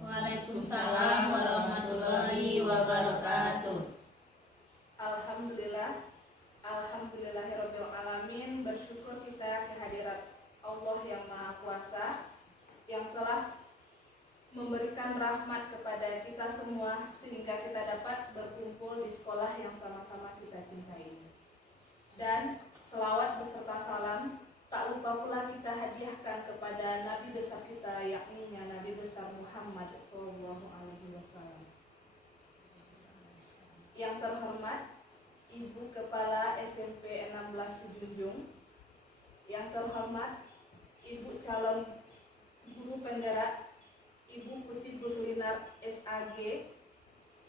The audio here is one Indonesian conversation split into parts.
Waalaikumsalam warahmatullahi wabarakatuh. Alhamdulillah, alhamdulillahirabbil alamin. Bersyukur kita kehadirat Allah yang Maha Kuasa yang telah memberikan rahmat kepada kita semua sehingga kita dapat berkumpul di sekolah yang sama-sama kita cintai. Dan selawat beserta salam tak lupa pula kita hadiahkan kepada Nabi besar kita, yakni Nabi besar Muhammad SAW. Yang terhormat Ibu Kepala SMP 16 Junjung, yang terhormat Ibu calon guru penggerak Ibu Putih Guslinar SAG,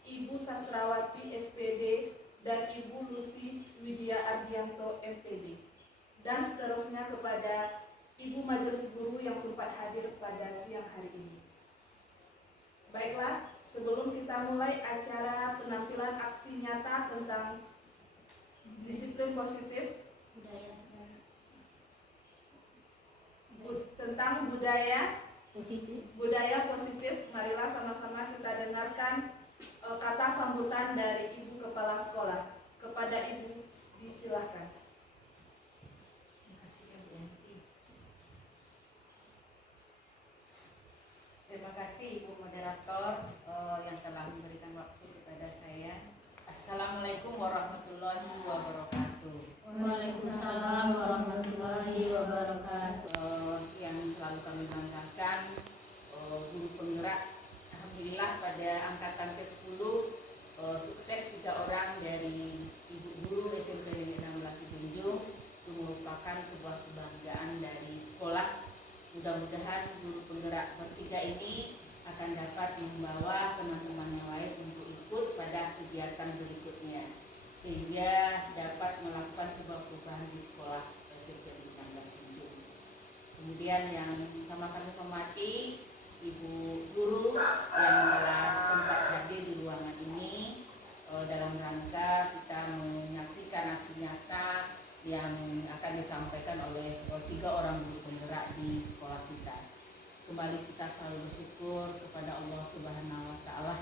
Ibu Sastrawati SPD, dan Ibu Lucy Widya Ardianto MPD, dan seterusnya kepada Ibu Majelis Guru yang sempat hadir pada siang hari ini. Baiklah, sebelum kita mulai acara penampilan aksi nyata tentang disiplin positif, tentang budaya positif, marilah sama-sama kita dengarkan kata sambutan dari Ibu Kepala Sekolah. Kepada Ibu, disilahkan. Terima kasih Ibu Moderator yang telah memberikan waktu kepada saya. Assalamualaikum warahmatullahi wabarakatuh. Waalaikumsalam warahmatullahi wabarakatuh. Yang selalu kami banggakan, guru penggerak. Alhamdulillah pada angkatan ke-10 sukses 3 orang dari Ibu Guru SMP Negeri 16 Junjung. Itu merupakan sebuah kebanggaan dari sekolah. Mudah-mudahan guru penggerak bertiga ini akan dapat membawa teman-teman yang lain untuk ikut pada kegiatan berikutnya, sehingga dapat melakukan sebuah perubahan di sekolah SMP 16 Junjung. Kemudian yang sama kami hormati Ibu Guru yang telah sempat hadir di ruangan ini dalam rangka kita menyaksikan aksi nyata yang akan disampaikan oleh 3 orang guru penggerak di sekolah kita. Kembali kita selalu bersyukur kepada Allah Subhanahu wa Ta'ala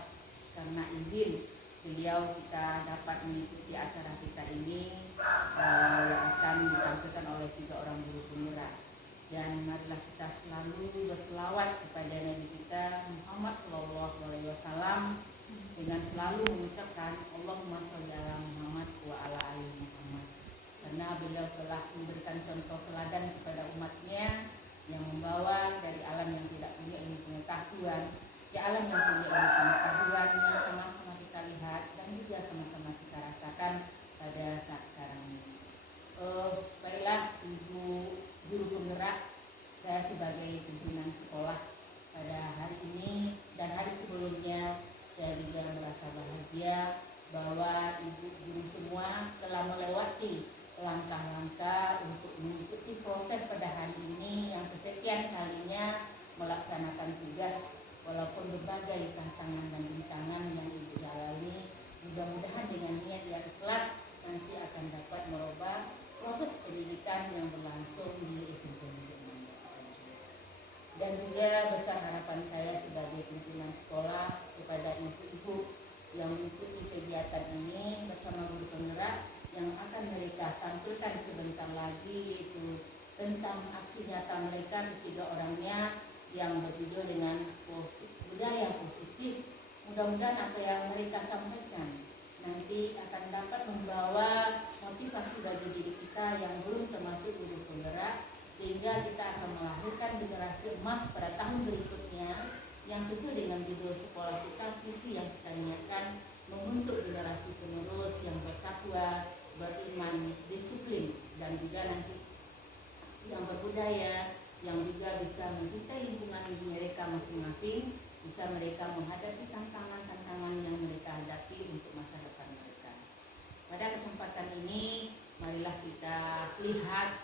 karena izin beliau kita dapat mengikuti acara kita ini yang akan ditampilkan oleh 3 orang guru penggerak. Dan marilah kita selalu berselawat kepada Nabi kita Muhammad SAW dengan selalu mengucapkan Allahumma sholli ala Muhammad wa ala ali Muhammad, karena beliau telah memberikan contoh teladan kepada umatnya yang membawa dari alam yang tidak punya ilmu pengetahuan ke alam yang punya ilmu pengetahuan yang sama-sama kita lihat dan juga sama-sama kita rasakan pada saat sekarang ini. Baiklah Ibu Guru Penggerak, saya sebagai pimpinan sekolah pada hari ini dan hari sebelumnya, saya juga merasa bahagia bahwa Ibu Guru semua telah melewati langkah-langkah untuk mengikuti proses pada hari ini yang kesekian kalinya melaksanakan tugas walaupun berbagai tantangan dan rintangan yang Ibu jalani. Mudah-mudahan dengan niat yang ikhlas nanti akan dapat merubah proses pendidikan yang berlangsung di SMP Negeri 16. Dan juga besar harapan saya sebagai pimpinan sekolah kepada ibu-ibu yang mengikuti kegiatan ini bersama guru penggerak yang akan mereka tampilkan sebentar lagi, yaitu tentang aksi nyata mereka 3 orangnya yang berjudul dengan budaya positif. Mudah-mudahan apa yang mereka sampaikan nanti akan dapat membawa motivasi bagi diri kita yang belum termasuk guru penggerak, sehingga kita akan melahirkan generasi emas pada tahun berikutnya yang sesuai dengan judul sekolah kita, visi yang kita niatkan membentuk generasi penerus yang bertakwa, beriman, disiplin, dan juga nanti yang berbudaya, yang juga bisa mencintai lingkungan mereka masing-masing, bisa mereka menghadapi tantangan-tantangan yang mereka hadapi untuk masa depan mereka. Pada kesempatan ini, marilah kita lihat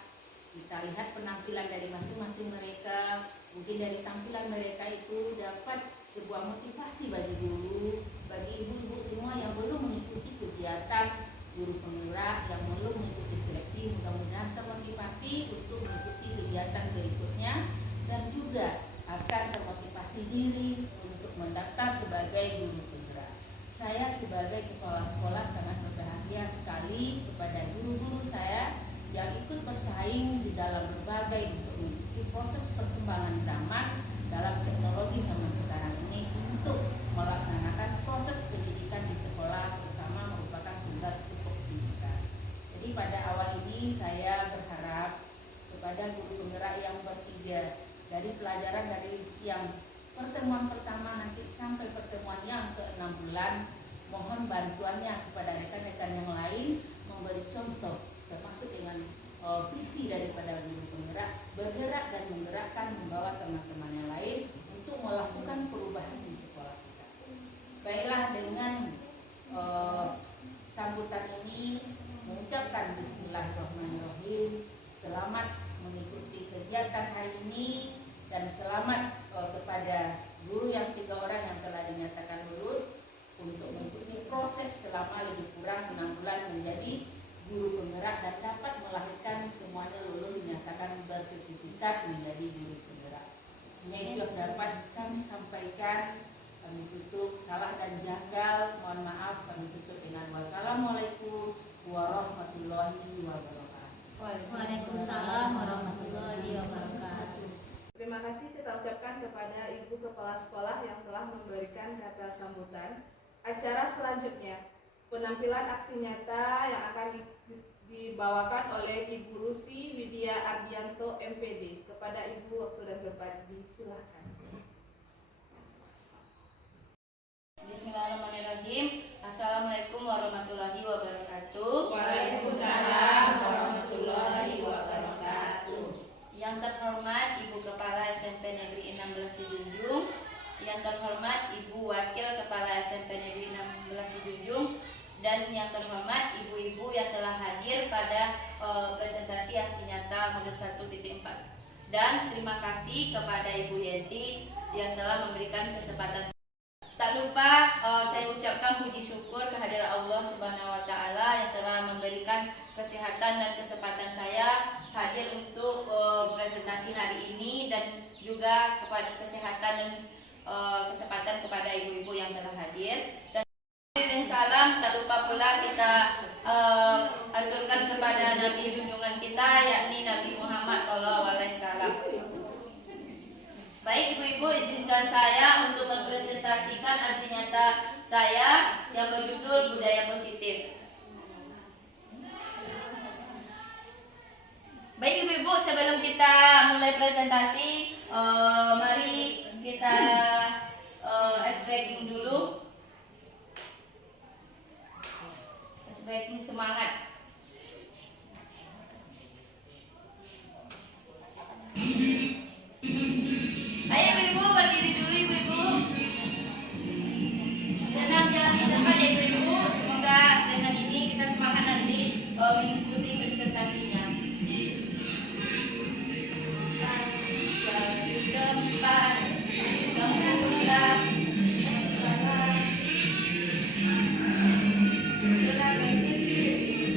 penampilan dari masing-masing mereka. Mungkin dari tampilan mereka itu dapat sebuah motivasi bagi guru, bagi ibu-ibu semua yang belum mengikuti kegiatan guru penggerak, yang belum mengikuti seleksi. Mudah-mudahan termotivasi untuk mengikuti kegiatan berikutnya dan juga akan termotivasi diri untuk terdaftar sebagai guru penggerak. Saya sebagai kepala sekolah sangat berbahagia sekali kepada guru-guru saya yang ikut bersaing di dalam berbagai untuk mengikuti proses perkembangan zaman dalam teknologi zaman sekarang ini untuk melaksanakan proses pendidikan di sekolah, terutama merupakan tugas tupoksi kita. Jadi pada awal ini saya berharap kepada guru penggerak yang bertiga dari pelajaran dari yang pertemuan pertama nanti sampai pertemuan yang ke-6 bulan, mohon bantuannya kepada rekan-rekan yang lain memberi contoh termasuk dengan visi daripada guru penggerak, bergerak dan menggerakkan membawa teman-teman yang lain untuk melakukan perubahan di sekolah kita. Baiklah, dengan sambutan ini mengucapkan Bismillahirrahmanirrahim. Selamat mengikuti kegiatan hari ini dan selamat kepada guru yang 3 orang yang telah dinyatakan lulus untuk mengikuti proses selama lebih kurang 6 bulan menjadi guru penggerak dan dapat melahirkan semuanya lulus dinyatakan bersertifikat menjadi guru penggerak. Hanya itu yang dapat kami sampaikan. Kami tutup, salah dan janggal mohon maaf, kami tutup dengan wassalamualaikum warahmatullahi wabarakatuh. Waalaikumsalam warahmatullahi wabarakatuh. Terima kasih kita ucapkan kepada Ibu Kepala Sekolah yang telah memberikan kata sambutan. Acara selanjutnya, penampilan aksi nyata yang akan dibawakan oleh Ibu Rusi Widya Ardianto MPD. Kepada Ibu waktu dan tempat disilahkan. Bismillahirrahmanirrahim. Assalamualaikum warahmatullahi wabarakatuh. Waalaikumsalam warahmatullahi wabarakatuh. Yang terhormat Ibu Kepala SMP Negeri 16 Sijunjung, yang terhormat Ibu Wakil Kepala SMP Negeri 16 Sijunjung, dan yang terhormat ibu-ibu yang telah hadir pada presentasi aksi nyata modul 1.4. Dan terima kasih kepada Ibu Yenti yang telah memberikan kesempatan. Tak lupa saya ucapkan puji syukur kehadirat Allah Subhanahu wa taala yang telah memberikan kesehatan dan kesempatan saya hadir untuk presentasi hari ini, dan juga kepada kesehatan dan kesempatan kepada ibu-ibu yang telah hadir. Dan salam tak lupa pula kita aturkan kepada Nabi junjungan kita, yakni Nabi Muhammad SAW. Baik ibu-ibu, izinkan saya untuk mempresentasikan aksi nyata saya yang berjudul Budaya Positif. Baik ibu-ibu, sebelum kita mulai presentasi, mari kita ice breaking dulu. Ice breaking semangat. Ayo ibu, berdiri dulu ibu-ibu. Senang jalan di tempat ya ibu-ibu. Semoga dengan ini kita semangat nanti mengikuti presentasinya. Di depan, kemudian belakang, belakang kiri.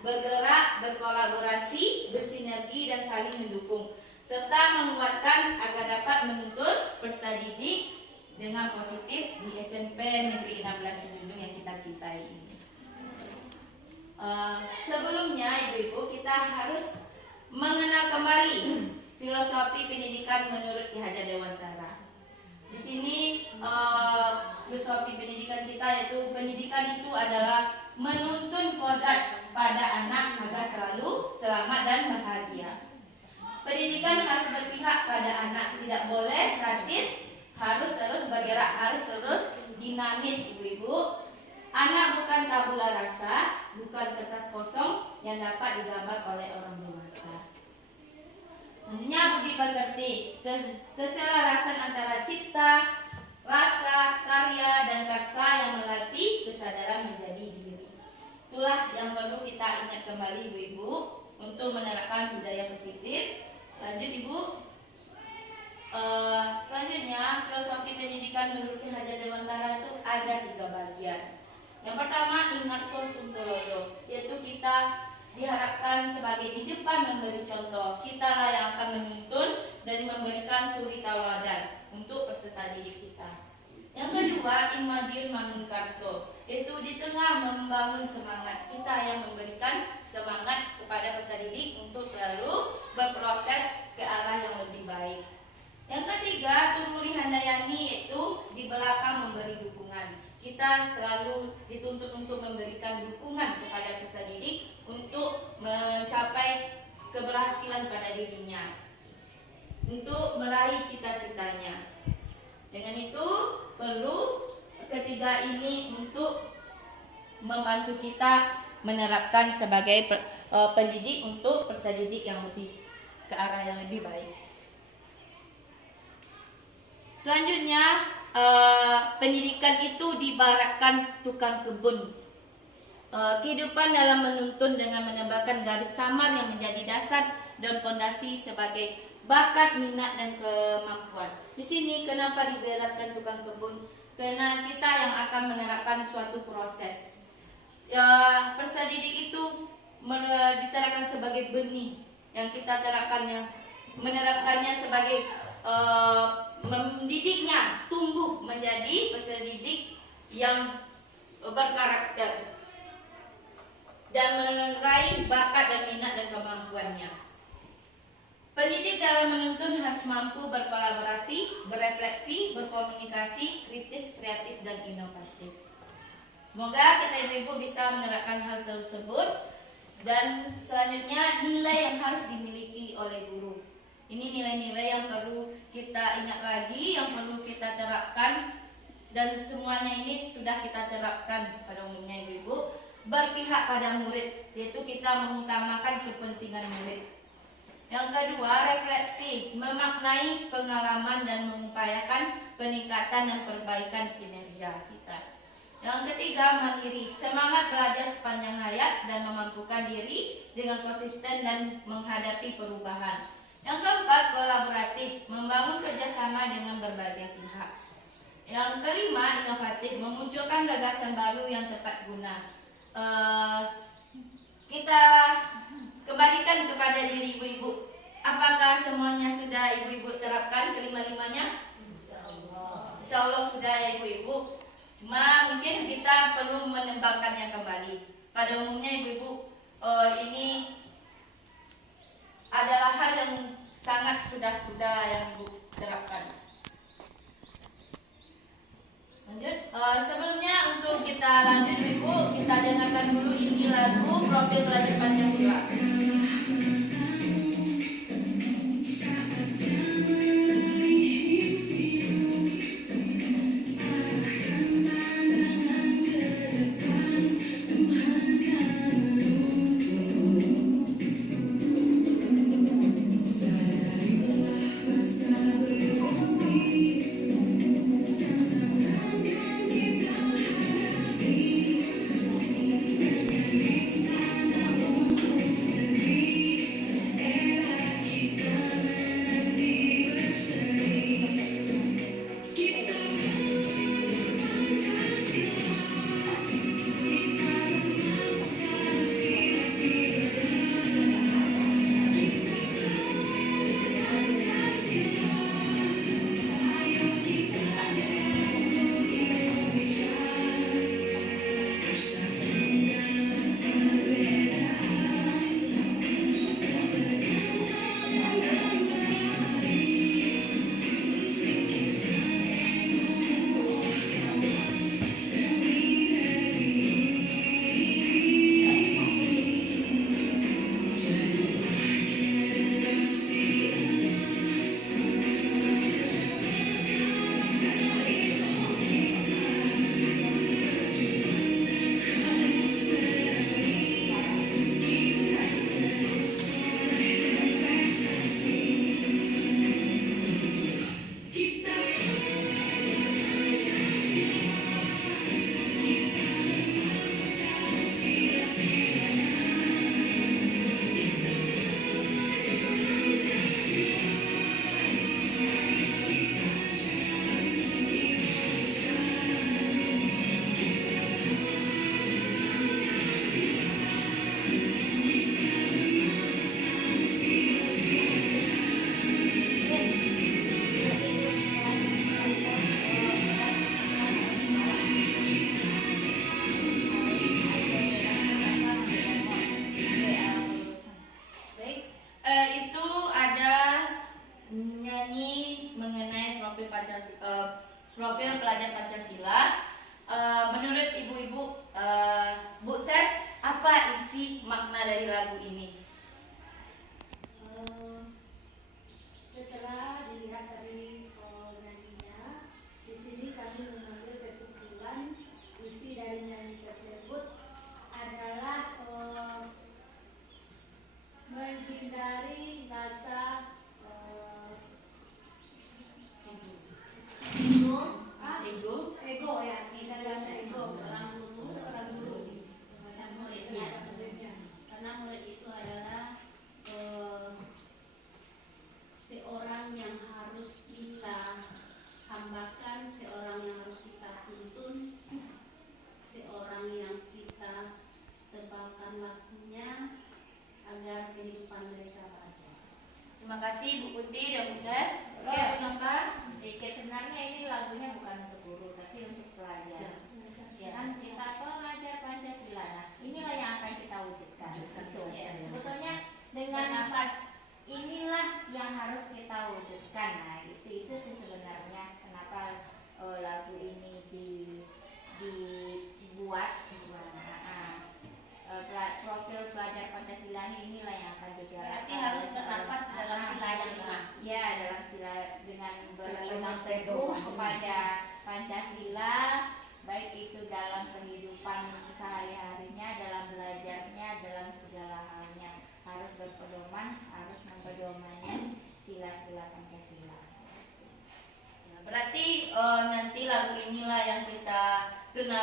bergerak, berkolaborasi, bersinergi dan saling mendukung, serta menguatkan agar dapat menuntun peserta didik dengan positif di SMP Negeri 16 Sijunjung yang kita cintai ini. Sebelumnya Ibu-Ibu, kita harus mengenal kembali filosofi pendidikan menurut Ki Hajar Dewantara. Di sini filosofi pendidikan kita yaitu pendidikan itu adalah menuntun kodrat pada anak agar selalu selamat dan bahagia. Pendidikan harus berpihak pada anak, tidak boleh statis, harus terus bergerak, harus terus dinamis Ibu-Ibu. Anak bukan tabula rasa, bukan kertas kosong yang dapat digambar oleh orang dewasa. Tentunya budi pekerti, keselarasan antara cipta, rasa, karya, dan karsa yang melatih kesadaran menjadi diri. Itulah yang perlu kita ingat kembali Ibu-Ibu untuk menerapkan budaya positif. Lanjut Ibu. Selanjutnya filosofi pendidikan menurut Ki Hajar Dewantara itu ada 3 bagian. Yang pertama ingarso suntoloyo, yaitu kita diharapkan sebagai di depan memberi contoh. Kitalah yang akan menuntun dan memberikan suri tauladan untuk peserta didik kita. Yang kedua imadiun mangunkarso, yaitu di tengah membangun semangat. Kita yang memberikan semangat kepada peserta didik untuk selalu berproses ke arah yang lebih baik. Yang ketiga tumuri handayani, yaitu di belakang memberi dukungan. Kita selalu dituntut untuk memberikan dukungan kepada peserta didik untuk mencapai keberhasilan pada dirinya, untuk meraih cita-citanya. Dengan itu perlu ketiga ini untuk membantu kita menerapkan sebagai pendidik untuk peserta didik yang lebih ke arah yang lebih baik. Selanjutnya pendidikan itu diibaratkan tukang kebun. Kehidupan dalam menuntun dengan menebalkan garis samar yang menjadi dasar dan fondasi sebagai bakat, minat, dan kemampuan. Di sini kenapa diibaratkan tukang kebun? Karena kita yang akan menerapkan suatu proses. Peserta didik itu diterapkan sebagai benih yang kita menerapkannya sebagai mendidiknya tumbuh menjadi peserta didik yang berkarakter dan meraih bakat dan minat dan kemampuannya. Pendidik dalam menuntun harus mampu berkolaborasi, berefleksi, berkomunikasi, kritis, kreatif, dan inovatif. Semoga kita Ibu-Ibu bisa menerapkan hal tersebut. Dan selanjutnya nilai yang harus dimiliki oleh guru. Ini nilai-nilai yang perlu kita ingat lagi, yang perlu kita terapkan, dan semuanya ini sudah kita terapkan pada umumnya Ibu-Ibu. Berpihak pada murid, yaitu kita mengutamakan kepentingan murid. Yang kedua, refleksi, memaknai pengalaman dan mengupayakan peningkatan dan perbaikan kinerja kita. Yang ketiga, mandiri, semangat belajar sepanjang hayat dan memampukan diri dengan konsisten dan menghadapi perubahan. Yang keempat, kolaboratif, membangun kerjasama dengan berbagai pihak. Yang kelima, inovatif, memunculkan gagasan baru yang tepat guna. Kita kembalikan kepada diri Ibu-Ibu. Apakah semuanya sudah Ibu-Ibu terapkan kelima-limanya? Insya Allah sudah ya Ibu-Ibu. Cuma mungkin kita perlu menembangkannya kembali. Pada umumnya Ibu-Ibu, ini adalah hal yang sangat sudah yang Ibu terapkan. Lanjut. Sebelumnya untuk kita lanjut Ibu, kita dengarkan dulu ini lagu Profil Belajar Pancasila.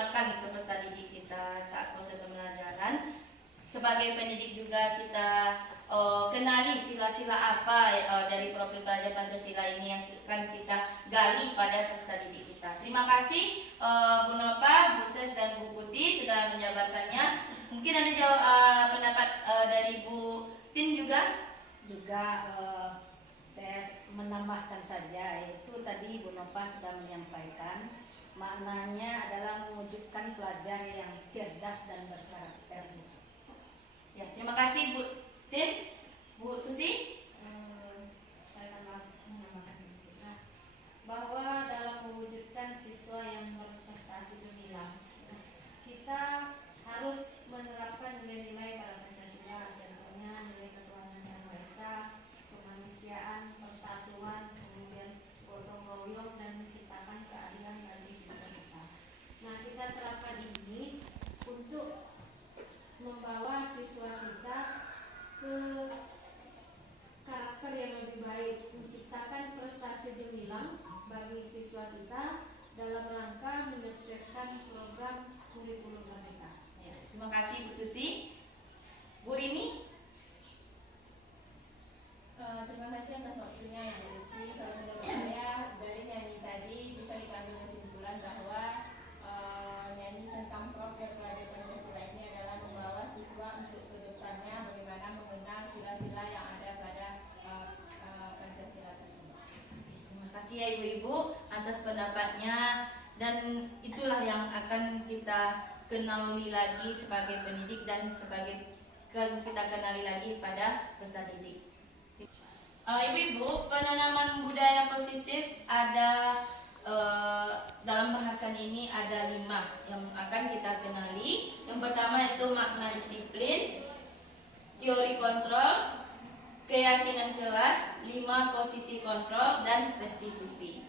kenalkan ke peserta didik kita saat proses pembelajaran. Sebagai pendidik juga kita kenali sila-sila apa dari profil pelajar Pancasila ini yang akan kita gali pada peserta didik kita. Terima kasih Bu Nova, Bu Ses, dan Bu Putih sudah menjabarkannya. Mungkin ada pendapat dari Bu Tin juga? Saya menambahkan saja, yaitu tadi Bu Nova sudah menyampaikan maknanya adalah mewujudkan pelajar yang cerdas dan berkarakter. Ya, terima kasih Bu Tin. Bu Susi? Saya menambahkan sedikit bahwa dalam mewujudkan siswa yang berprestasi gemilang, kita harus menerapkan nilai-nilai pada Pancasila, contohnya nilai ketuhanan yang Maha Esa, kemanusiaan, persatuan, kemudian gotong royong, dan menciptakan keadilan bagi siswa kita. Nah, kita terapkan ini untuk membawa siswa kita ke karakter yang lebih baik, menciptakan prestasi gemilang bagi siswa kita dalam rangka menyukseskan program kurikulum mereka. Ya, terima kasih Bu Susi. Bu Rini? Terima kasih atas waktunya ya Bu Lucy. Kalau menurut saya dari nyanyi tadi bisa diambil kesimpulan bahwa nyanyi tentang profil pelajar Pancasila ini adalah membawa siswa untuk kedepannya bagaimana mengenal sila-sila yang ada pada Pancasila tersebut. Terima kasih ya Ibu-Ibu atas pendapatnya, dan itulah yang akan kita kenali lagi sebagai pendidik dan sebagai kita kenali lagi pada peserta didik. Ibu-Ibu, penanaman budaya positif ada dalam bahasan ini ada 5 yang akan kita kenali. Yang pertama itu makna disiplin, teori kontrol, keyakinan kelas, 5 posisi kontrol, dan restitusi.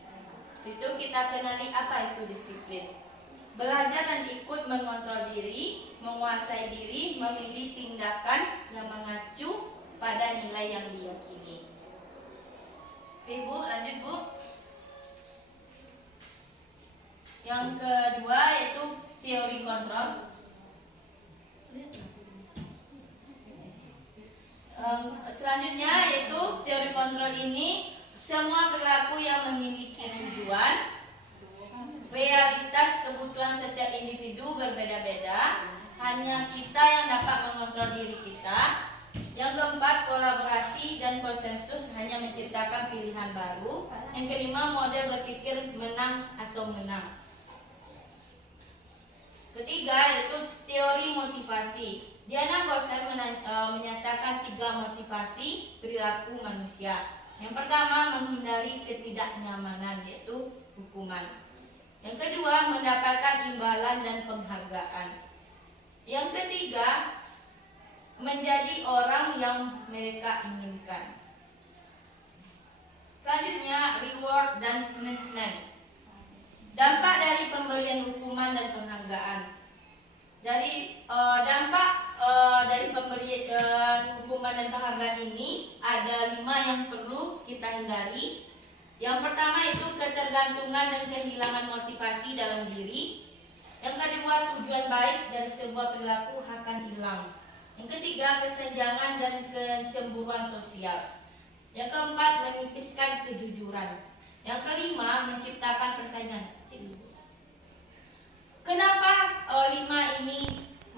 Itu kita kenali apa itu disiplin. Belajar dan ikut mengontrol diri, menguasai diri, memilih tindakan yang mengacu pada nilai yang diyakini. Ibu, lanjut Bu. Yang kedua yaitu teori kontrol. Selanjutnya yaitu teori kontrol ini semua perilaku yang memiliki tujuan, realitas kebutuhan setiap individu berbeda-beda, hanya kita yang dapat mengontrol diri kita. Yang keempat, kolaborasi dan konsensus hanya menciptakan pilihan baru. Yang kelima, model berpikir menang atau menang. Ketiga, yaitu teori motivasi. Diana Gosser menyatakan 3 motivasi perilaku manusia. Yang pertama, menghindari ketidaknyamanan, yaitu hukuman. Yang kedua, mendapatkan imbalan dan penghargaan. Yang ketiga, menjadi orang yang mereka inginkan. Selanjutnya, reward dan punishment. Dampak dari pemberian hukuman dan penghargaan. Dari dampak dari pemberian hukuman dan penghargaan ini ada 5 yang perlu kita hindari. Yang pertama itu ketergantungan dan kehilangan motivasi dalam diri. Yang kedua, tujuan baik dari sebuah perilaku akan hilang. Yang ketiga, kesenjangan dan kecemburuan sosial. Yang keempat, menipiskan kejujuran. Yang kelima, menciptakan persaingan. Kenapa 5 ini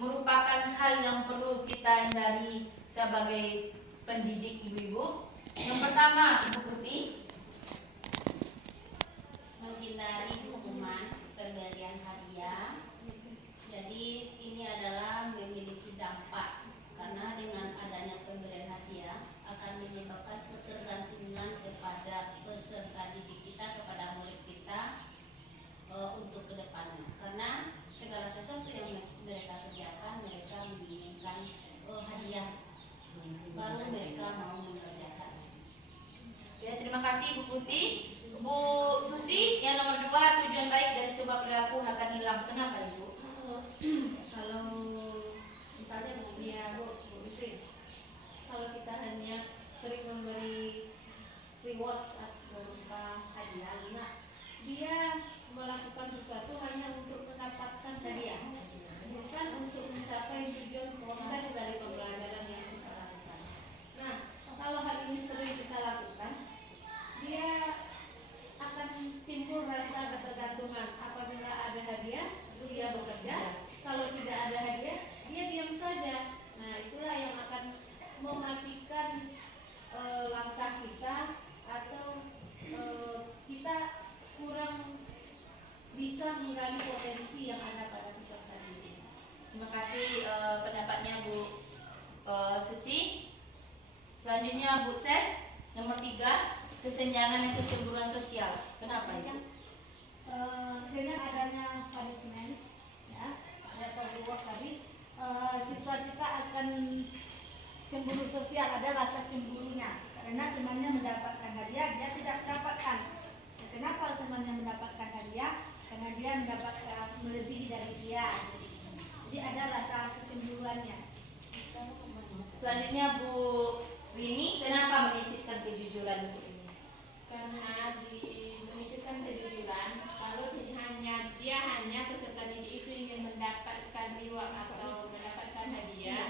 merupakan hal yang perlu kita hindari sebagai pendidik ibu-ibu? Yang pertama, Ibu Putih. Menghindari hukuman, pemberian hadiah. Jadi ini adalah memiliki dampak, karena dengan adanya pemberian hadiah akan menyebabkan ketergantungan kepada peserta didik kita, kepada murid kita untuk kedepannya. Karena segala sesuatu yang mereka kerjakan, mereka menginginkan hadiah, baru mereka mau mengerjakan. Ya, terima kasih Bu Putih. Bu Susi, yang nomor 2, tujuan baik dari sebuah perilaku akan hilang. Kenapa Selanjutnya Bu Ses, nomor 3, kesenjangan dan kecemburuan sosial. Kenapa itu? Dengan adanya punishment, ya, atau reward tadi, siswa kita akan cemburu sosial, ada rasa cemburunya karena temannya mendapatkan hadiah, dia tidak mendapatkan. Kenapa temannya mendapatkan hadiah? Karena dia mendapatkan melebihi dari dia. Jadi ada rasa kecemburuannya. Selanjutnya Bu Rini, kenapa menipiskan kejujuran Bu ini? Karena di menipiskan kejujuran, kalau dia hanya peserta didik itu ingin mendapatkan reward atau mendapatkan hadiah,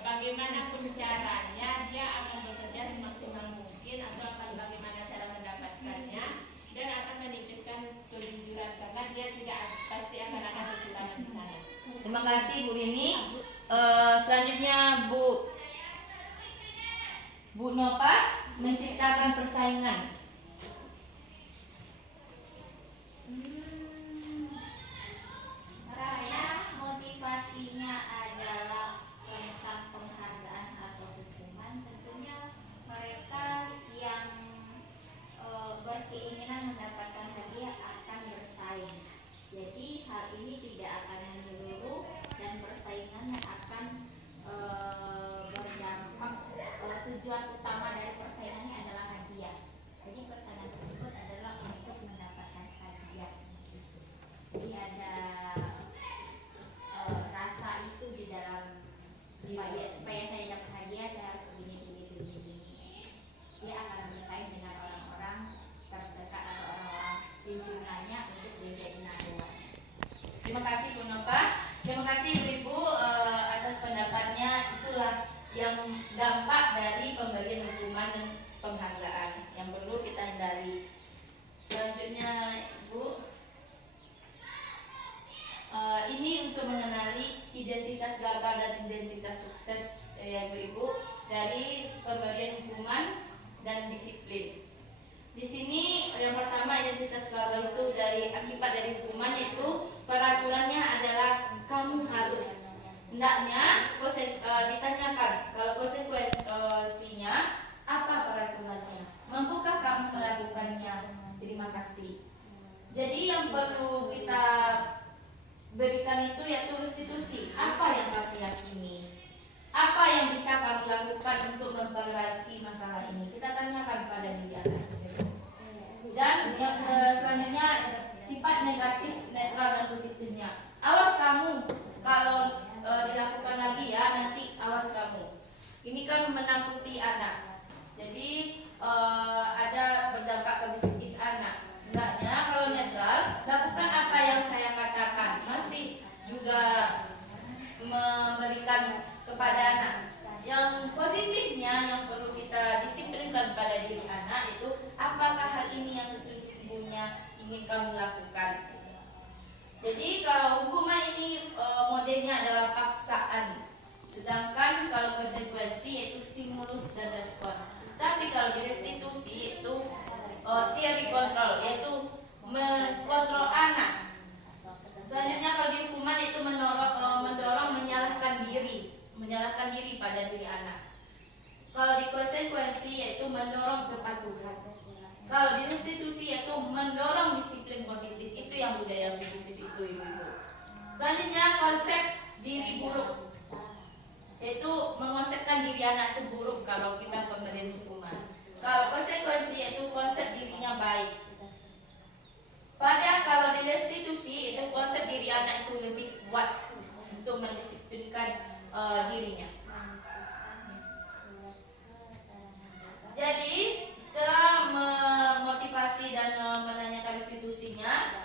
bagaimanapun caranya dia akan bekerja semaksimal mungkin atau akan bagaimana cara mendapatkannya, dan akan menipiskan kejujuran karena dia tidak pasti akan kecurangan di sana. Terima kasih Bu Rini. Selanjutnya Bu Nova, menciptakan persaingan. Raya motivasinya adalah tentang penghargaan atau hukuman. Tentunya mereka yang berkeinginan mendapatkan hadiah akan bersaing. Jadi hal ini tidak akan menyeluruh dan persaingannya akan berdampak. Tujuan utama dari persaingannya adalah hadiah. Jadi persaingan tersebut adalah untuk mendapatkan hadiah. Jadi ada rasa itu di dalam supaya saya dapat hadiah saya harus begini. Dia akan bersaing dengan orang-orang terdekat atau orang-orang lingkungannya untuk menjadi number 1. Terima kasih Bu Nova. Terima kasih Ibu atas pendapatnya. Itulah yang dampak dari pemberian hukuman dan penghargaan yang perlu kita hindari. Selanjutnya Ibu, ini untuk mengenali identitas gagal dan identitas sukses ya Ibu dari pemberian hukuman dan disiplin. Di sini yang pertama identitas gagal itu dari akibat dari hukuman, yaitu peraturannya adalah kamu harus. Hendaknya ditanyakan kalau konsekuensinya apa peraturannya, mampukah kamu melakukannya. Terima kasih. Jadi yang perlu kita berikan itu yaitu restitusi. Apa yang kamu yakini? Apa yang bisa kamu lakukan untuk memperbaiki masalah ini? Kita tanyakan pada diri anak tersebut. Dan yang selanjutnya sifat negatif, netral dan positifnya. Awas kamu kalau dilakukan lagi ya, nanti awas kamu. Ini kan menakuti anak. Jadi ada berdampak ke psikis anak. Hendaknya kalau netral, lakukan apa yang saya katakan. Masih juga memberikan kepada anak. Yang positifnya yang perlu kita disiplinkan pada diri anak itu apakah hal ini yang sesungguhnya ingin kamu lakukan. Jadi kalau hukuman ini modelnya adalah paksaan, sedangkan kalau konsekuensi yaitu stimulus dan respon. Tapi kalau di restitusi itu teori kontrol, yaitu mengontrol anak. Selanjutnya kalau di hukuman itu mendorong menyalahkan diri pada diri anak. Kalau di konsekuensi yaitu mendorong kepatuhan. Kalau di restitusi yaitu mendorong disiplin positif. Itu yang budaya positif itu Ibu-ibu. Selanjutnya konsep diri buruk, yaitu mengonsepkan diri anak itu buruk kalau kita pemberian hukuman. Kalau konsekuensi yaitu konsep dirinya baik. Pada kalau di restitusi itu konsep diri anak itu lebih kuat untuk mendisiplinkan dirinya. Jadi setelah memotivasi dan menanyakan restitusinya,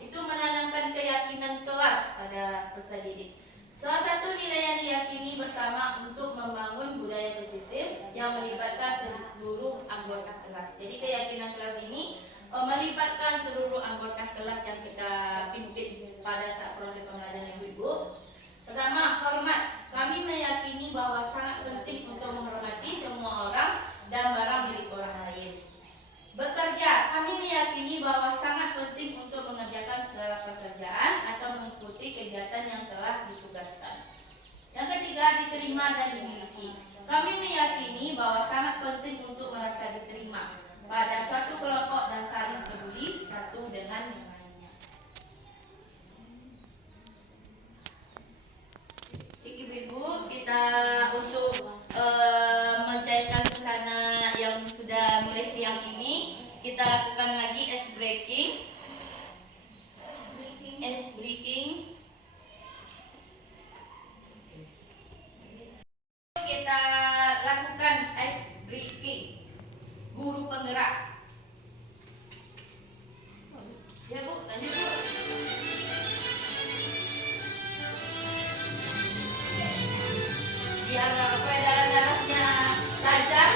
itu menanamkan keyakinan kelas pada peserta didik. Salah satu nilai yang diyakini bersama untuk membangun budaya positif yang melibatkan seluruh anggota kelas. Jadi keyakinan kelas ini melibatkan seluruh anggota kelas yang kita pimpin pada saat proses pembelajaran Ibu-ibu. Pertama, hormat. Kami meyakini bahwa sangat penting untuk menghormati semua orang dan barang milik orang lain. Bekerja, kami meyakini bahwa sangat penting untuk mengerjakan segala pekerjaan atau mengikuti kegiatan yang telah ditugaskan. Yang ketiga, diterima dan dimiliki. Kami meyakini bahwa sangat penting untuk merasa diterima pada suatu kelompok dan saling peduli satu dengan yang lainnya. Ibu-ibu, kita untuk mencairkan suasana yang sudah mulai siang ini, kita lakukan lagi ice breaking. Kita lakukan ice breaking. Guru penggerak. Ya Bu, lanjut Bu. Biar peredaran darahnya lancar.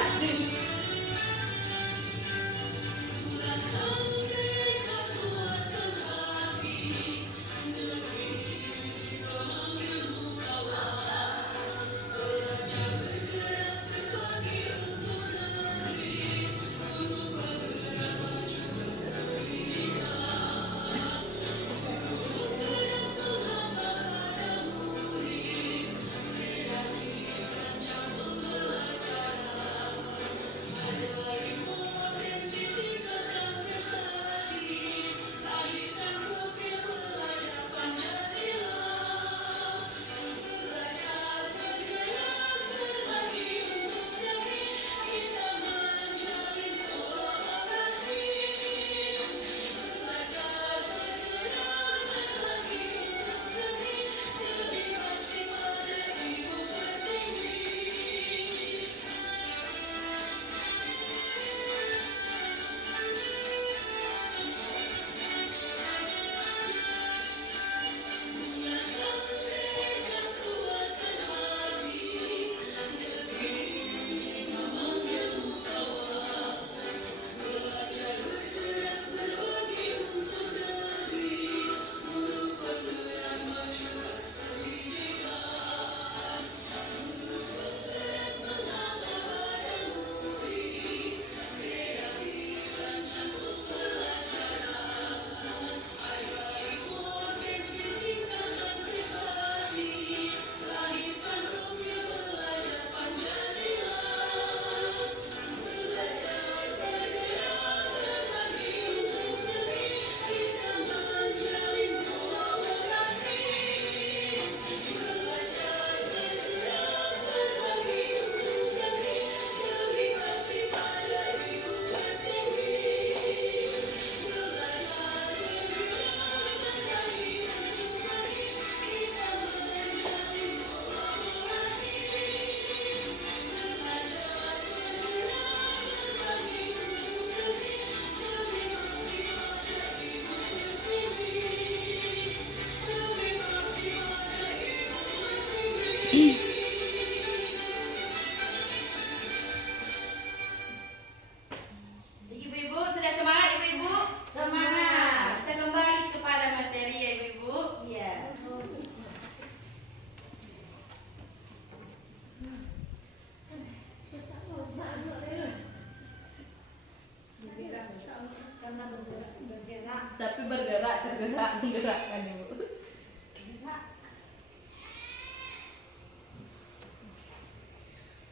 Ibu-ibu sudah semangat ibu-ibu? Semangat. Kita kembali kepada materi ya ibu-ibu. Iya. Karena bergerak. Tapi bergerak, tergerak, menggerakkan ibu.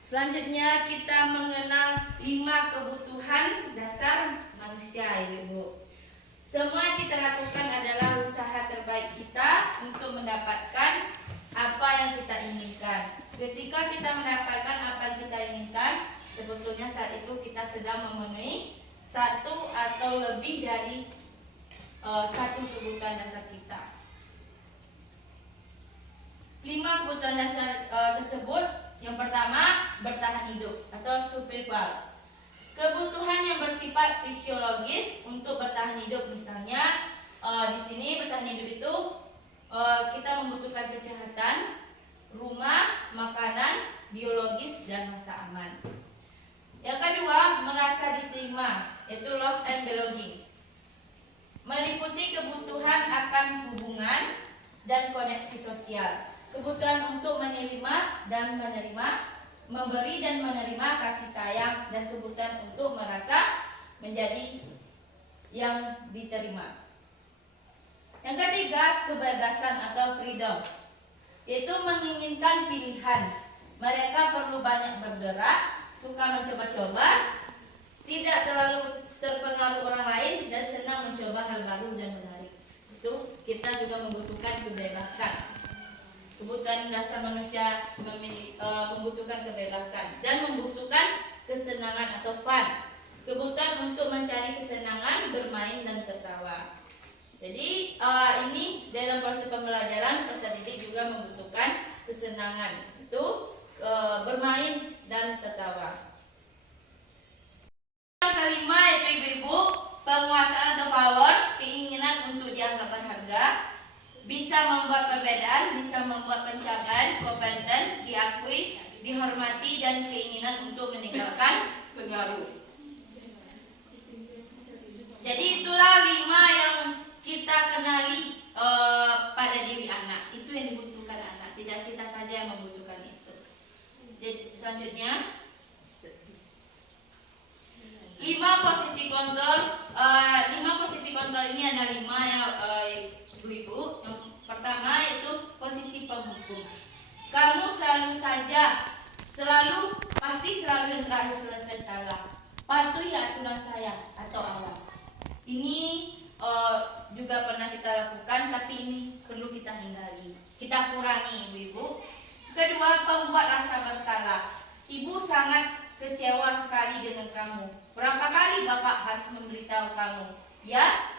Selanjutnya kita mengenal 5 kebutuhan dasar manusia ibu-ibu. Semua yang kita lakukan adalah usaha terbaik kita untuk mendapatkan apa yang kita inginkan. Ketika kita mendapatkan apa yang kita inginkan, sebetulnya saat itu kita sedang memenuhi satu atau lebih dari satu kebutuhan dasar kita. 5 kebutuhan dasar tersebut, yang pertama bertahan hidup atau survival. Kebutuhan yang bersifat fisiologis untuk bertahan hidup, misalnya di sini bertahan hidup itu kita membutuhkan kesehatan, rumah, makanan, biologis dan masa aman. Yang kedua, merasa diterima, yaitu love and belonging. Meliputi kebutuhan akan hubungan dan koneksi sosial. Kebutuhan untuk menerima dan menerima, memberi dan menerima kasih sayang, dan kebutuhan untuk merasa menjadi yang diterima. Yang ketiga, kebebasan atau freedom, yaitu menginginkan pilihan, Mereka perlu banyak bergerak, suka mencoba-coba, tidak terlalu terpengaruh orang lain, dan senang mencoba hal baru dan menarik. Itu kita juga membutuhkan kebebasan. Kebutuhan dasar manusia membutuhkan kebebasan dan membutuhkan kesenangan atau fun. Kebutuhan untuk mencari kesenangan, bermain dan tertawa. Jadi ini dalam proses pembelajaran peserta didik juga membutuhkan kesenangan, itu bermain dan tertawa. Yang kelima yaitu ibu-ibu, penguasaan atau power, keinginan untuk dianggap berharga, bisa membuat perbedaan, bisa membuat pencapaian, kompeten, diakui, dihormati, dan keinginan untuk meninggalkan pengaruh. Jadi itulah 5 yang kita kenali pada diri anak. Itu yang dibutuhkan anak, tidak kita saja yang membutuhkan itu. Jadi, selanjutnya 5 posisi kontrol. 5 posisi kontrol ini ada 5 yang ibu-ibu. Yang pertama yaitu posisi penghukum. Kamu pasti selalu yang terakhir selesai salah. Patuhi aturan saya atau awas. Ini juga pernah kita lakukan, tapi ini perlu kita hindari. Kita kurangi, ibu-ibu. Kedua, pembuat rasa bersalah. Ibu sangat kecewa sekali dengan kamu. Berapa kali bapak harus memberitahu kamu? Ya,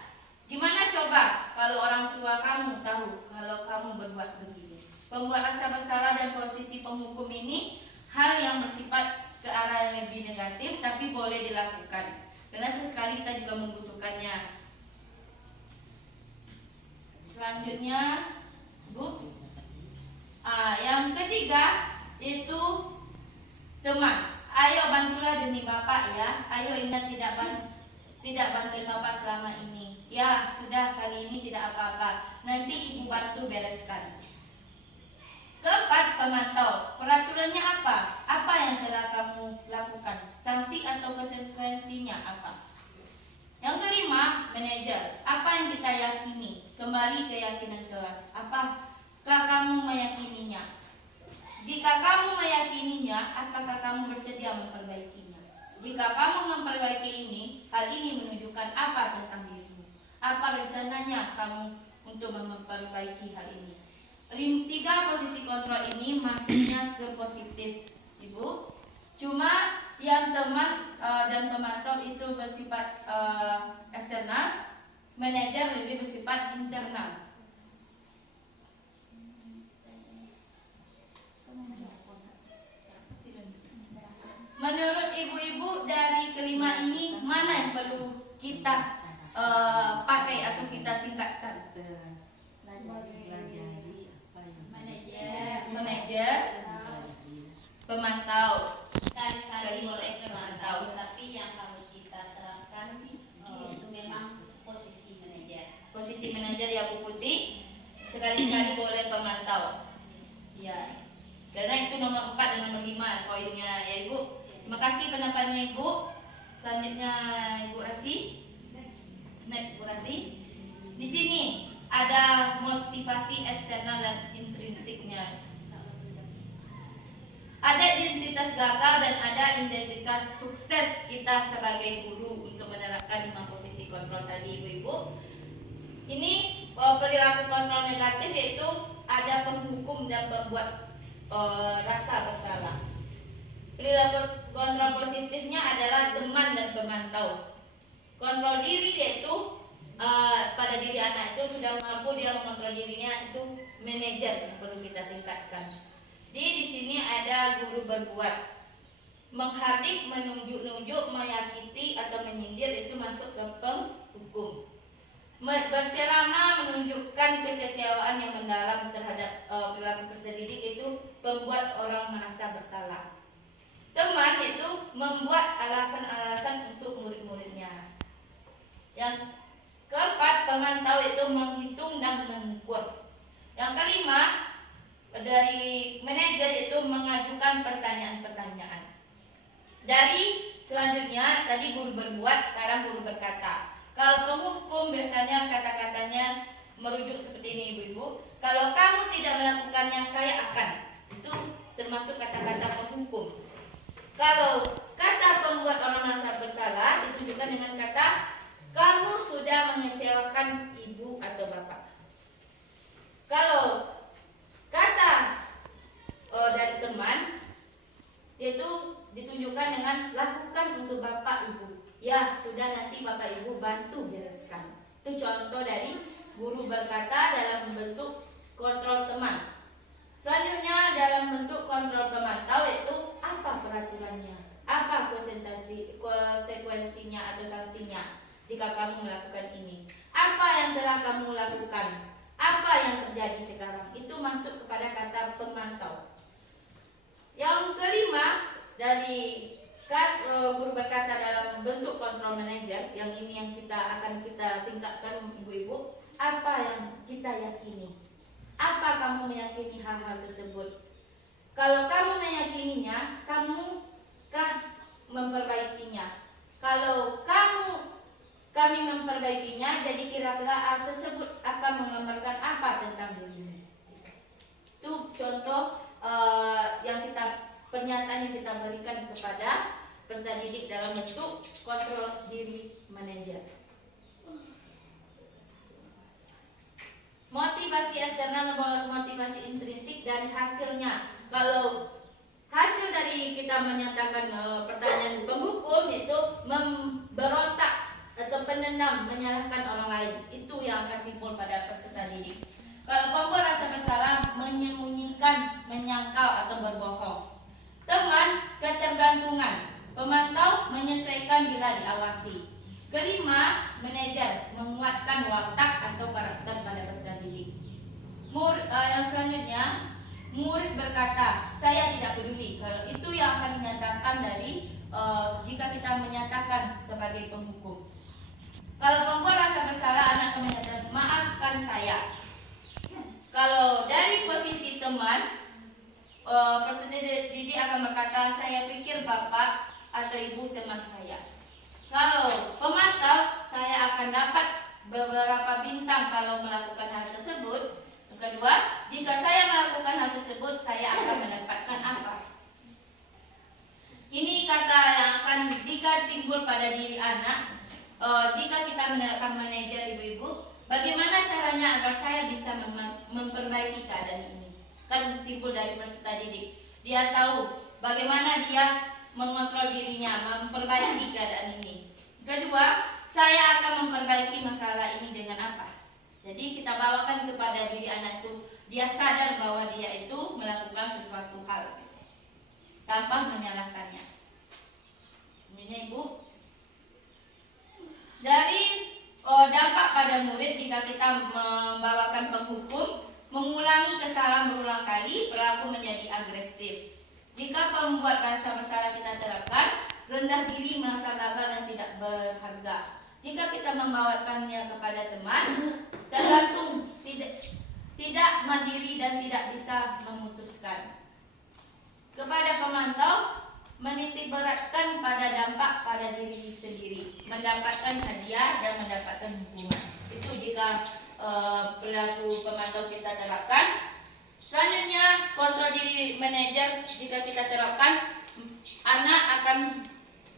gimana coba kalau orang tua kamu tahu kalau kamu berbuat begini? Pembuat rasa bersalah dan posisi penghukum ini hal yang bersifat ke arah yang lebih negatif, tapi boleh dilakukan. Karena sesekali kita juga membutuhkannya. Selanjutnya, Bu. Yang ketiga yaitu teman. Ayo bantulah demi bapak ya. Ayo ingat tidak bantuin bapak selama ini. Ya sudah, kali ini tidak apa-apa. Nanti ibu bantu bereskan. Keempat, pemantau. Peraturannya apa? Apa yang telah kamu lakukan? Sanksi atau konsekuensinya apa? Yang kelima, manajer. Apa yang kita yakini? Kembali keyakinan kelas. Apakah kamu meyakininya? Jika kamu meyakininya, apakah kamu bersedia memperbaikinya? Jika kamu memperbaiki ini, hal ini menunjukkan apa tentang dirimu? Apa rencananya kamu untuk memperbaiki hal ini? 3 posisi kontrol ini masuknya ke positif, Ibu. Cuma yang teman dan pemantau itu bersifat eksternal, manajer lebih bersifat internal. Menurut ibu-ibu dari kelima ini mana yang perlu kita pakai atau kita tingkatkan? Manajer, pemantau. Sekali-sekali boleh memantau, tapi yang harus kita terapkan itu memang posisi manajer. Posisi manajer ya Bu Putih. Sekali-sekali boleh pemantau. Ya. Karena itu nomor 4 dan nomor 5 poinnya ya Ibu. Terima kasih pendapatnya Ibu. Selanjutnya Ibu Rasi. Next Bu Rasi. Di sini ada motivasi eksternal dan intrinsiknya. Ada identitas gagal dan ada identitas sukses kita sebagai guru untuk menerapkan 5 posisi kontrol tadi Ibu-ibu. Ini perilaku kontrol negatif yaitu ada penghukum dan pembuat rasa bersalah. Perilaku kontrol positifnya adalah teman dan pemantau. Kontrol diri yaitu pada diri anak itu sudah mampu dia mengontrol dirinya, itu manajer yang perlu kita tingkatkan. Di sini ada guru berbuat, menghardik, menunjuk-nunjuk, menyakiti atau menyindir itu masuk ke penghukum. Berceramah menunjukkan kekecewaan yang mendalam terhadap perilaku peserta didik itu membuat orang merasa bersalah. Teman itu membuat alasan-alasan untuk murid-muridnya. Yang keempat, pemantau itu menghitung dan mengukur. Yang kelima, dari manajer itu mengajukan pertanyaan-pertanyaan. Dari selanjutnya tadi guru berbuat, sekarang guru berkata. Kalau penghukum biasanya kata-katanya merujuk seperti ini Ibu-ibu. Kalau kamu tidak melakukannya, saya akan. Itu termasuk kata-kata penghukum. Kalau kata pembuat orang merasa bersalah ditunjukkan dengan kata kamu sudah mengecewakan ibu atau bapak. Kalau kata dari teman yaitu ditunjukkan dengan lakukan untuk bapak ibu. Ya sudah, nanti bapak ibu bantu bereskan. Itu contoh dari guru berkata dalam bentuk kontrol teman. Selanjutnya dalam bentuk kontrol pemantau yaitu apa peraturannya, apa konsekuensinya atau sanksinya jika kamu melakukan ini, apa yang telah kamu lakukan, apa yang terjadi sekarang. Itu masuk kepada kata pemantau. Yang kelima dari guru berkata dalam bentuk kontrol manajer, yang ini yang akan kita tingkatkan ibu-ibu, apa yang kita yakini. Apa kamu meyakini hal-hal tersebut? Kalau kamu meyakininya, kamukah memperbaikinya? Kalau kami memperbaikinya, jadi kira-kira hal tersebut akan menggambarkan apa tentang dirimu? Itu contoh pernyataan yang kita berikan kepada peserta didik dalam bentuk kontrol diri manajer. Motivasi eksternal dan motivasi intrinsik dari hasilnya. Kalau hasil dari kita menyatakan pertanyaan penghukum yaitu memberontak atau penendam, menyalahkan orang lain, itu yang akan timbul pada peserta didik. Kalau pembuat rasa bersalah, menyembunyikan, menyangkal atau berbohong. Teman, ketergantungan. Pemantau, menyesuaikan bila diawasi. Kelima, manajer, menguatkan watak atau karakter pada peserta didik. Yang selanjutnya, murid berkata, saya tidak peduli. Kalau itu yang akan dinyatakan dari jika kita menyatakan sebagai penghukum. Kalau pembuat rasa bersalah, anak akan menyatakan, maafkan saya. Kalau dari posisi teman, peserta didik akan berkata, saya pikir bapak atau ibu teman saya. Kalau pemantau, saya akan dapat beberapa bintang kalau melakukan hal tersebut. Yang kedua, jika saya melakukan hal tersebut, saya akan mendapatkan apa? Ini kata yang akan jika timbul pada diri anak. Jika kita menerapkan manajer ibu-ibu, bagaimana caranya agar saya bisa memperbaiki keadaan ini? Kan timbul dari peserta didik. Dia tahu bagaimana dia mengontrol dirinya, memperbaiki keadaan ini. Kedua, saya akan memperbaiki masalah ini dengan apa? Jadi kita bawakan kepada diri anak itu, dia sadar bahwa dia itu melakukan sesuatu hal tanpa menyalahkannya. Ini ibu. Dari dampak pada murid jika kita membawakan penghukum, mengulangi kesalahan berulang kali, pelaku menjadi agresif. Jika pembuat rasa bersalah kita terapkan, rendah diri, merasa gagal dan tidak berharga. Jika kita membawakannya kepada teman, tergantung, tidak mandiri dan tidak bisa memutuskan. Kepada pemantau, menitik beratkan pada dampak pada diri sendiri, mendapatkan hadiah dan mendapatkan hukuman. Itu jika perilaku pemantau kita terapkan. Selanjutnya, kontrol diri manajer jika kita terapkan, anak akan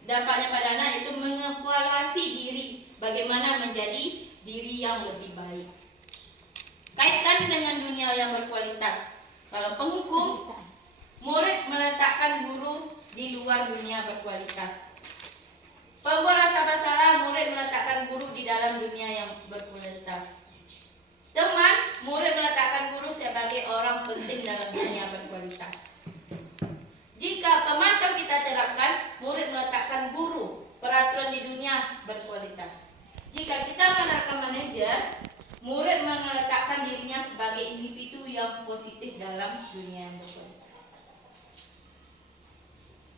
dampaknya pada anak itu mengevaluasi diri, bagaimana menjadi diri yang lebih baik. Kaitan dengan dunia yang berkualitas. Kalau penghukum, murid meletakkan guru di luar dunia berkualitas. Pembuat rasa bersalah, murid meletakkan guru di dalam dunia yang berkualitas. Teman, murid meletakkan guru sebagai orang penting dalam dunia berkualitas. Jika pemantau kita terapkan, murid meletakkan guru, peraturan di dunia berkualitas. Jika kita menerapkan manajer, murid meletakkan dirinya sebagai individu yang positif dalam dunia yang berkualitas.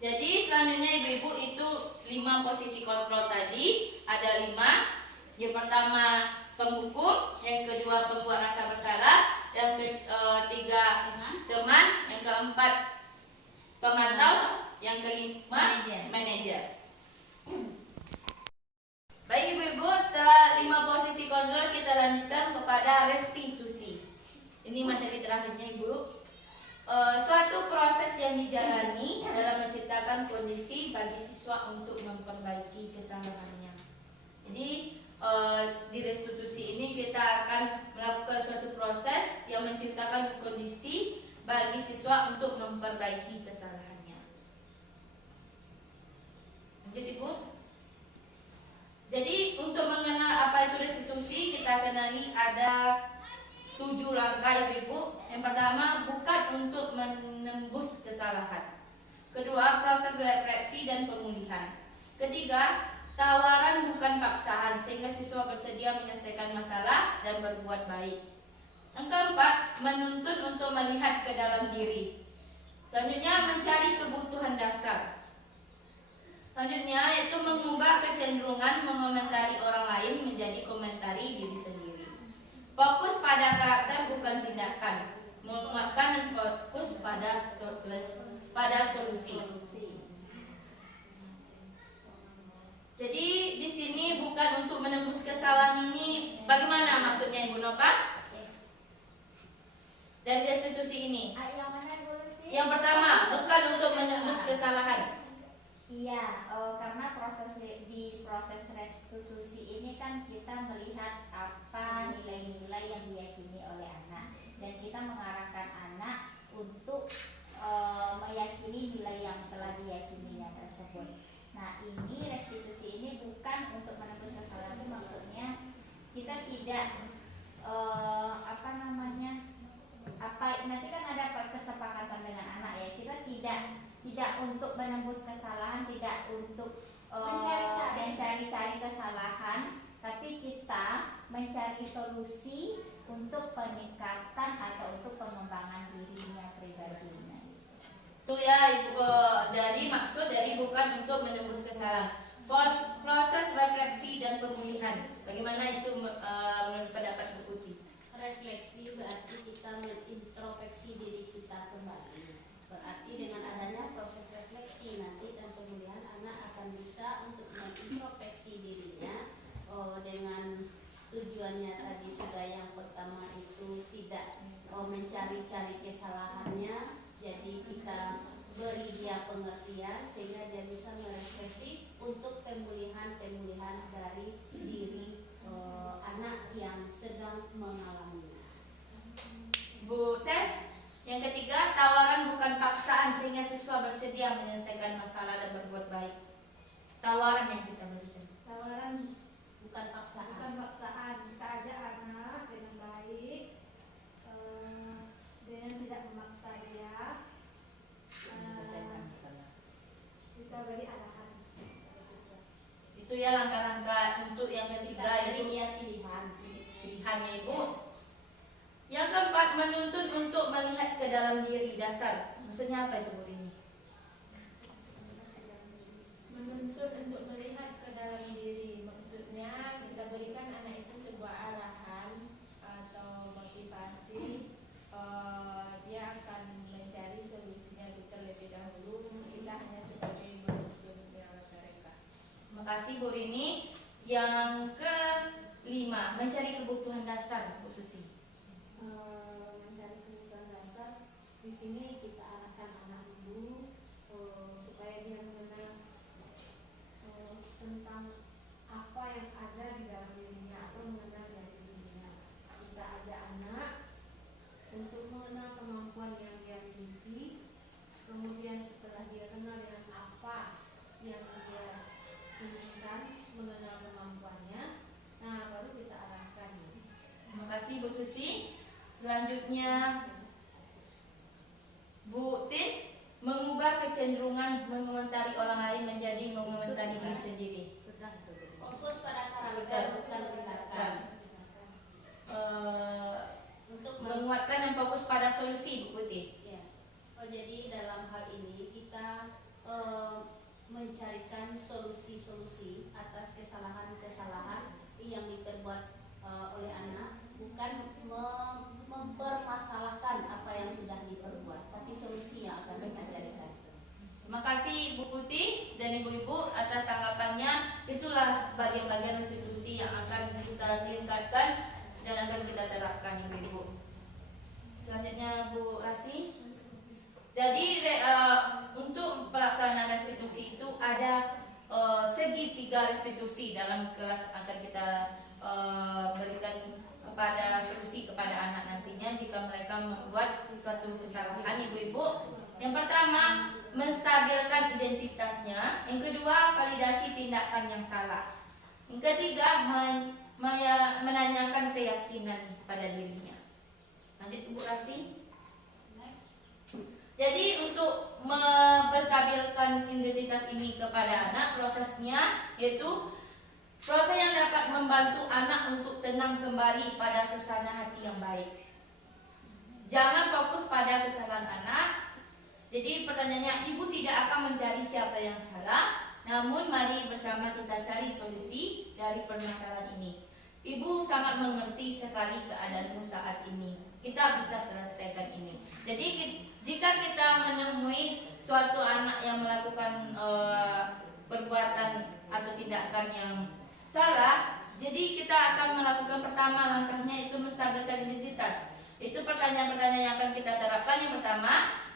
Jadi selanjutnya ibu-ibu itu 5 posisi kontrol tadi, ada 5. Yang pertama penghukum, yang kedua pembuat rasa bersalah, yang ketiga teman, yang keempat pemantau, yang kelima manajer. Baik ibu-ibu, setelah 5 posisi kontrol kita lanjutkan kepada restitusi. Ini materi terakhirnya ibu. Suatu proses yang dijalani dalam menciptakan kondisi bagi siswa untuk memperbaiki kesalahannya. Jadi di restitusi ini kita akan melakukan suatu proses yang menciptakan kondisi bagi siswa untuk memperbaiki kesalahannya. Lanjut Ibu. Jadi untuk mengenal apa itu restitusi, kita kenali ada 7 langkah Ibu. Yang pertama, bukan untuk menembus kesalahan. Kedua, proses refleksi dan pemulihan. Ketiga, tawaran bukan paksaan sehingga siswa bersedia menyelesaikan masalah dan berbuat baik. Yang keempat, menuntun untuk melihat ke dalam diri. Selanjutnya, mencari kebutuhan dasar. Selanjutnya yaitu mengubah kecenderungan mengomentari orang lain menjadi komentari diri sendiri. Fokus pada karakter bukan tindakan. Menguatkan dan fokus pada solusi. Jadi di sini bukan untuk menembus kesalahan ini. Bagaimana maksudnya Ibu Nova? Dari restitusi ini. Yang mana dulu sih? Yang pertama, bukan untuk menembus kesalahan. Iya, karena di proses restitusi ini kan kita melihat apa nilai-nilai yang diyakini oleh anak, dan kita mengarahkan anak untuk meyakini nilai yang telah diyakininya tersebut. Nah, ini restitusi ini bukan untuk menembus kesalahan, itu maksudnya kita tidak nanti kan ada kesepakatan dengan anak ya, kita tidak untuk menembus kesalahan, tidak untuk mencari-cari kesalahan, tapi kita mencari solusi untuk peningkatan atau untuk pengembangan dirinya pribadinya. Itu ya Ibu, dari maksud dari bukan untuk menembus kesalahan. Proses refleksi dan pemulihan. Bagaimana itu menurut pendapat Bu Putih? Refleksi berarti kita mengintrospeksi diri kita kembali. Berarti dengan adanya proses refleksi nanti dan pemulihan, anak akan bisa untuk mengintrospeksi dirinya dengan tujuannya tadi sudah yang pertama itu tidak mencari-cari kesalahannya. Jadi kita beri dia pengertian sehingga dia bisa merefleksi untuk pemulihan dari diri anak yang sedang mengalaminya. Bu Ses, yang ketiga, tawaran bukan paksaan sehingga siswa bersedia menyelesaikan masalah dan berbuat baik. Tawaran yang kita berikan. Tawaran Bukan paksaan. bukan paksaan, kita ajak anak dengan baik, dengan tidak memaksa dia, kita beri arahan. Itu ya langkah-langkah untuk yang ketiga, Dari yaitu dia pilihannya Ibu. Yang keempat, menuntun untuk melihat ke dalam diri dasar. Maksudnya apa itu Bu Rini? Menuntut untuk melihat ke dalam diri, maksudnya kita berikan anak itu sebuah arahan atau motivasi. Dia akan mencari solusinya terlebih dahulu, kita hanya sebagai penuntun mereka. Terima kasih Bu Rini. Yang kelima, mencari kebutuhan dasar Bu Susi. mencari kebutuhan dasar. Di sini kita arahkan anak dulu supaya dia mengenal tentang apa yang ada di dalam dirinya atau mengenal dari dirinya. Kita ajak anak untuk mengenal kemampuan yang dia miliki. Kemudian setelah dia kenal dengan apa yang dia inginkan, mengenal kemampuannya, nah baru kita arahkan. Terima kasih Bu Susi. Selanjutnya Bu Tin, mengubah kecenderungan mengomentari orang lain menjadi mengomentari diri sendiri. Fokus pada karakter bukan tindakan. Untuk Menguatkan dan fokus pada solusi Bu Putih. ya. Jadi dalam hal ini kita mencarikan solusi-solusi atas kesalahan-kesalahan yang diperbuat oleh anak, bukan mempermasalahkan apa yang sudah diperbuat, tapi solusi yang akan kita carikan. Terima kasih Bu Putih dan Ibu-Ibu atas tanggapannya. Itulah bagian-bagian restitusi yang akan kita tingkatkan dan akan kita terapkan Ibu-Ibu. Selanjutnya Bu Rasi. Jadi untuk pelaksanaan restitusi itu ada segitiga restitusi dalam kelas akan kita berikan kepada solusi kepada anak nantinya jika mereka membuat suatu kesalahan, ibu-ibu. Yang pertama, menstabilkan identitasnya. Yang kedua, validasi tindakan yang salah. Yang ketiga, menanyakan keyakinan pada dirinya. Lanjut Ibu Rasi. Jadi untuk menstabilkan identitas ini kepada anak, prosesnya yaitu proses yang dapat membantu anak untuk tenang kembali pada suasana hati yang baik. Jangan fokus pada kesalahan anak. Jadi pertanyaannya, ibu tidak akan mencari siapa yang salah, namun mari bersama kita cari solusi dari permasalahan ini. Ibu sangat mengerti sekali keadaanmu saat ini. Kita bisa selesaikan ini. Jadi jika kita menemui suatu anak yang melakukan perbuatan atau tindakan yang salah, jadi kita akan melakukan pertama langkahnya itu menstabilkan identitas. Itu pertanyaan-pertanyaan yang akan kita terapkan. Yang pertama,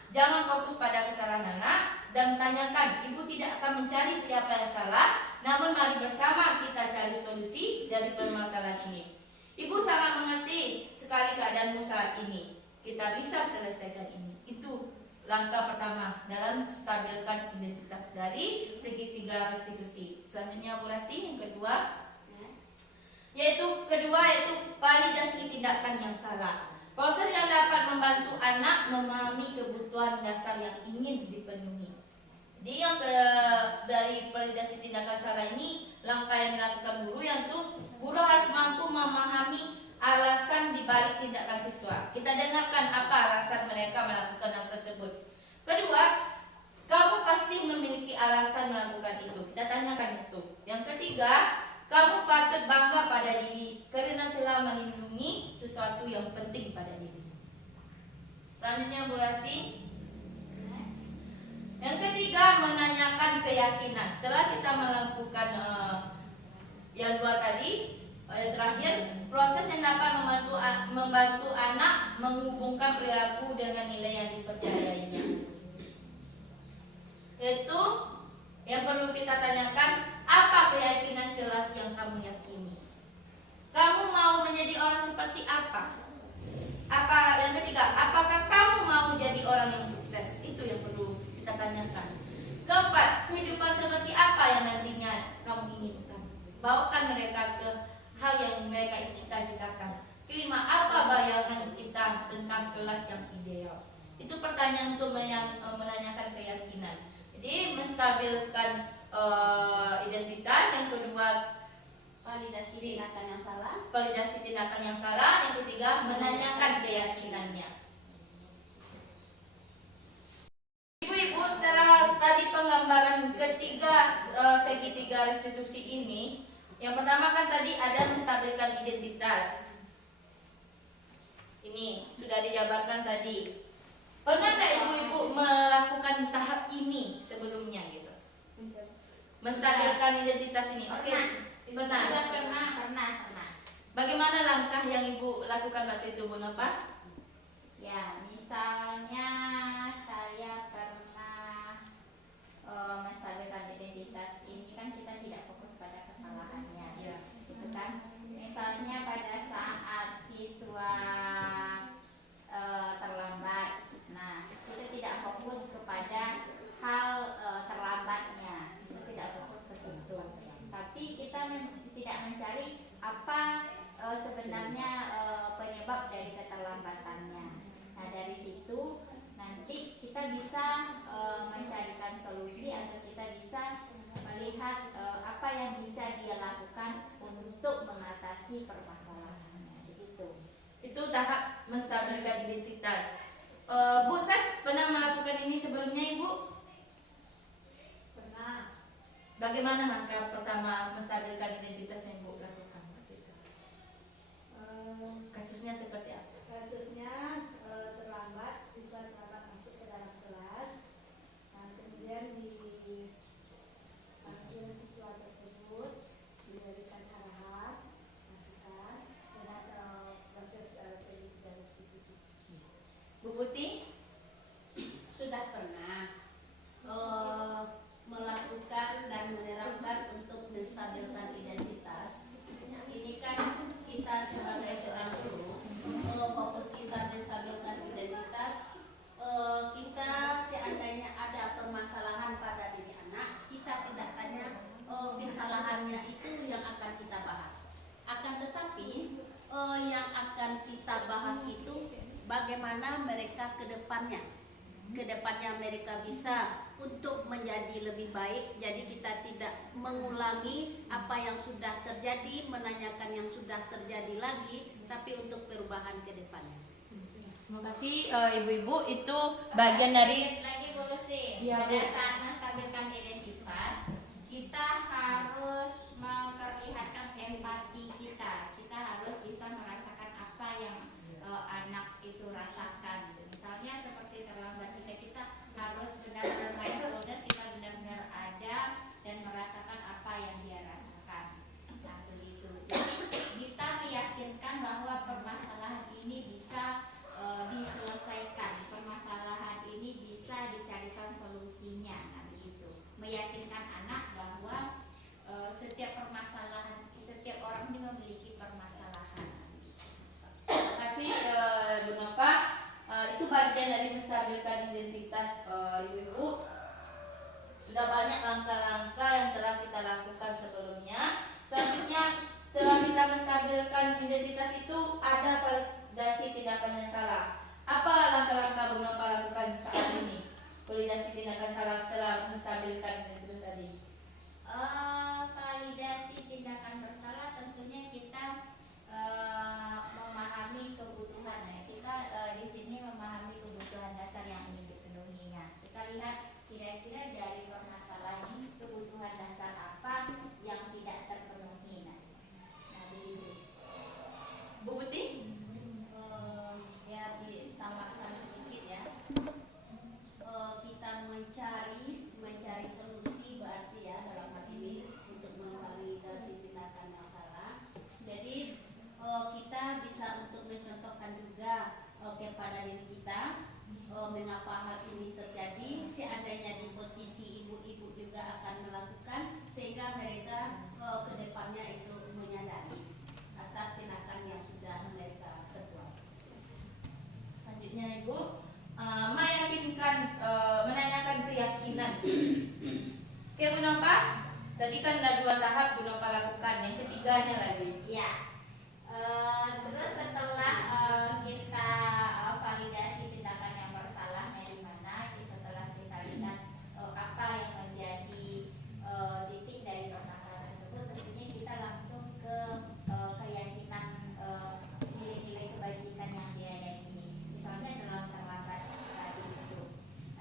jangan fokus pada kesalahan anak dan tanyakan, ibu tidak akan mencari siapa yang salah, namun mari bersama kita cari solusi dari permasalahan ini. Ibu sangat mengerti sekali keadaanmu saat ini. Kita bisa selesaikan ini. Itu langkah pertama dalam stabilkan identitas dari segitiga restitusi. Selanjutnya Bu Rasi, yang kedua yaitu validasi tindakan yang salah. Proses yang dapat membantu anak memahami kebutuhan dasar yang ingin dipenuhi. Jadi yang dari validasi tindakan salah ini, langkah yang dilakukan guru yaitu guru harus mampu memahami alasan dibalik tindakan siswa. Kita dengarkan apa alasan mereka melakukan hal tersebut. Kedua, kamu pasti memiliki alasan melakukan itu. Kita tanyakan itu. Yang ketiga, kamu patut bangga pada diri karena telah melindungi sesuatu yang penting pada diri. Selanjutnya Bu Rasi. Yang ketiga, menanyakan keyakinan. Setelah kita melakukan yang dua tadi, yang terakhir, proses yang dapat membantu anak menghubungkan perilaku dengan nilai yang dipercayainya. Yaitu yang perlu kita tanyakan, apa keyakinan kelas yang kamu yakini? Kamu mau menjadi orang seperti apa? Yang ketiga, apakah kamu mau jadi orang yang sukses? Itu yang perlu kita tanyakan. Keempat, kehidupan seperti apa yang nantinya kamu inginkan? Bawakan mereka ke hal yang mereka cita-citakan. Kelima, apa bayangan kita tentang kelas yang ideal? Itu pertanyaan untuk menanyakan keyakinan. Jadi menstabilkan identitas. Yang kedua, Validasi tindakan yang salah. validasi tindakan yang salah. Yang ketiga, menanyakan keyakinannya. Ibu-ibu, setelah tadi penggambaran ketiga segitiga restitusi ini, yang pertama kan tadi ada menstabilkan identitas. Ini sudah dijabarkan tadi. Pernah nggak ibu-ibu melakukan tahap ini sebelumnya gitu? Menstabilkan identitas ini. Oke. Sudah Pernah. pernah. Bagaimana langkah yang ibu lakukan waktu itu, Bu Nova? Ya, misalnya saya pernah menstabilkan identitas ini kan kita tidak fokus pada kesalahannya, gitu kan? Misalnya pada saat siswa terlambat, nah kita tidak fokus kepada hal terlambatnya, kita tidak fokus ke situ, tapi kita tidak mencari apa sebenarnya penyebab dari keterlambatannya. Nah dari situ nanti kita bisa mencarikan solusi atau kita bisa melihat apa yang bisa dia lakukan untuk mengatasi permasalahannya. Begitu. Itu tahap menstabilkan identitas. Bu Ses pernah melakukan ini sebelumnya, Ibu? Pernah. Bagaimana langkah pertama menstabilkan identitas yang Ibu lakukan waktu itu? Kasusnya seperti apa? Kasusnya terlambat, siswa terlambat masuk ke dalam kelas. Nah, kemudian dipanggil siswa tersebut, diberikan arahan, masukan, dan proses segitiga restitusi. Bu Putih? Sudah kedepannya mereka bisa untuk menjadi lebih baik. Jadi kita tidak mengulangi apa yang sudah terjadi, menanyakan yang sudah terjadi lagi, tapi untuk perubahan kedepannya. Terima kasih ibu-ibu, itu bagian dari lagi ngurusin. Iya, Pada Bu. saat menstabilkan identitas, kita harus memperlihatkan empati kita. Kita harus bisa merasakan apa yang anak itu rasakan. Misalnya seperti terlambat ketika kita harus benar-benar mindfulness, kita benar-benar ada dan merasakan apa yang dia rasakan. Nah, begitu. Jadi kita meyakinkan bahwa permasalahan ini bisa diselesaikan, permasalahan ini bisa dicarikan solusinya. Nah, begitu. Meyakinkan anak bahwa setiap permasalahan, setiap orang ini memiliki permasalahan. Terima kasih Bu Nova. Itu bagian dari menstabilkan identitas ibu-ibu. Sudah banyak langkah-langkah yang telah kita lakukan sebelumnya. Selanjutnya, setelah kita menstabilkan identitas itu ada validasi tindakan yang salah. Apa langkah-langkah Bu Nova lakukan saat ini? Validasi tindakan salah setelah menstabilkan itu tadi. Validasi tindakan bersalah tentunya kita memahami kebutuhan. Nah, kita di sini memahami kebutuhan dasar yang ingin dipenuhinya. Kita lihat kira-kira dari permasalahan ini kebutuhan dasar apa yang tidak terpenuhi. Nah, begitu. Bu Putih? Ya ditambahkan sedikit ya. Kita mencari solusi berarti ya dalam hal ini untuk memvalidasi tindakan yang salah. Jadi kita bisa untuk mencontohkan juga kepada diri kita mengapa hal ini terjadi. Seandainya di posisi ibu-ibu juga akan melakukan, sehingga mereka kedepannya itu menyadari atas tindakan yang sudah mereka perbuat. Selanjutnya Ibu, meyakinkan, menanyakan keyakinan. Oke Bu Nova, tadi kan ada 2 tahap Bu Nova lakukan, yang ketiganya lagi. Ya. Terus setelah kita validasi tindakan yang bersalah dari mana, setelah kita lihat apa yang menjadi titik dari permasalahan tersebut, tentunya kita langsung ke keyakinan nilai-nilai kebajikan yang dia yakini. Misalnya dalam terlambat tadi itu,